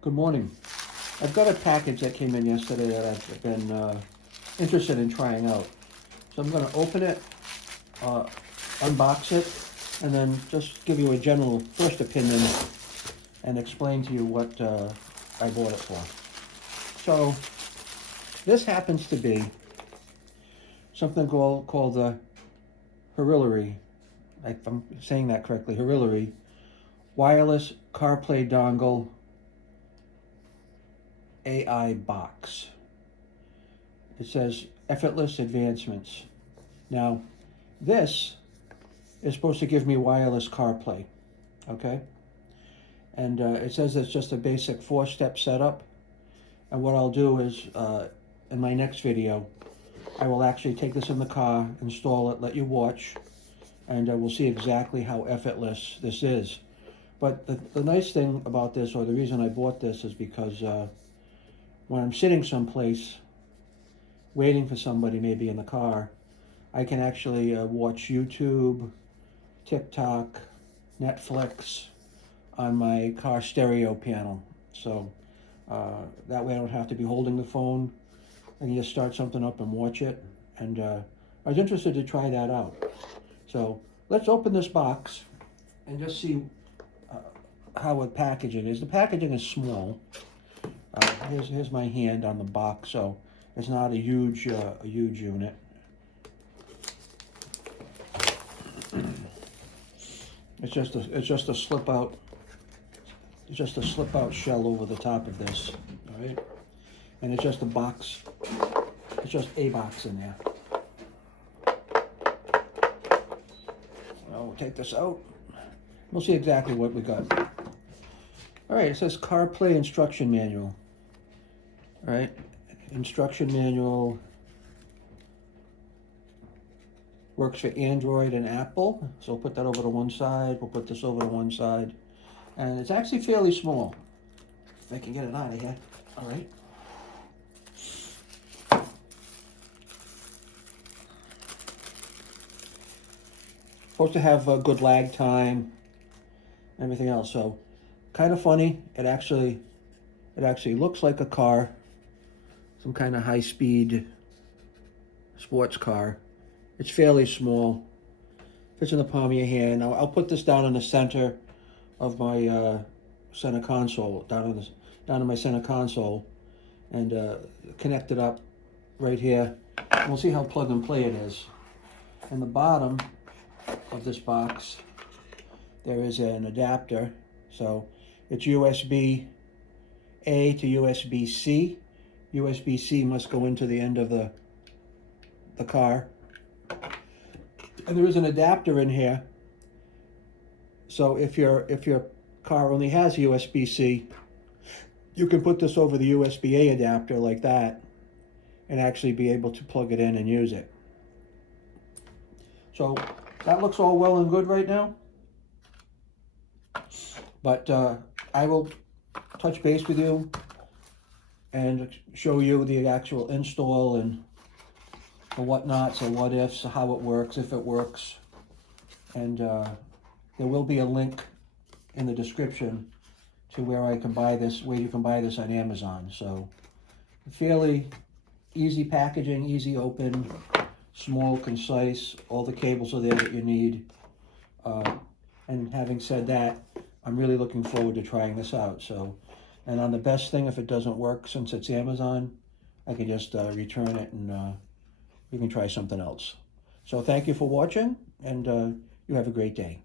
Good morning. I've got a package that came in yesterday that I've been interested in trying out. So I'm going to open it, unbox it, and then just give you a general first opinion and explain to you what I bought it for. So this happens to be something called the Wireless, if I'm saying that correctly, Wireless Wireless CarPlay Dongle AI box. It says effortless advancements. Now, this is supposed to give me wireless CarPlay, okay? And it says it's just a basic 4-step setup. And what I'll do is, in my next video, I will actually take this in the car, install it, let you watch, and we'll see exactly how effortless this is. But the nice thing about this, or the reason I bought this, is because when I'm sitting someplace waiting for somebody, maybe in the car, I can actually watch YouTube, TikTok, Netflix on my car stereo panel. So that way I don't have to be holding the phone. I can just start something up and watch it. And I was interested to try that out. So let's open this box and just see how the packaging is. The packaging is small. Here's my hand on the box, so it's not a huge unit. It's just a slip out. It's just a slip out shell over the top of this. All right, and it's just a box. It's just a box in there. We'll take this out. We'll see exactly what we got. All right, it says CarPlay instruction manual. All right, instruction manual works for Android and Apple. So we'll put that over to one side. We'll put this over to one side. And it's actually fairly small. If I can get it out of here. All right. Supposed to have a good lag time, everything else. So kind of funny. It actually looks like a car, some kind of high-speed sports car. It's fairly small. Fits in the palm of your hand. I'll put this down in the center of my center console, down in my center console, and connect it up right here. And we'll see how plug and play it is. In the bottom of this box, there is an adapter. So it's USB-A to USB-C. USB-C must go into the end of the car. And there is an adapter in here. So if your car only has USB-C, you can put this over the USB-A adapter like that and actually be able to plug it in and use it. So that looks all well and good right now. But I will touch base with you and show you the actual install and the whatnots or what ifs, how it works, if it works. And there will be a link in the description to where I can buy this, where you can buy this on Amazon. So fairly easy packaging, easy open, small, concise, all the cables are there that you need. And having said that, I'm really looking forward to trying this out. So, and on the best thing, if it doesn't work, since it's Amazon, I can just return it and you can try something else. So thank you for watching, and you have a great day.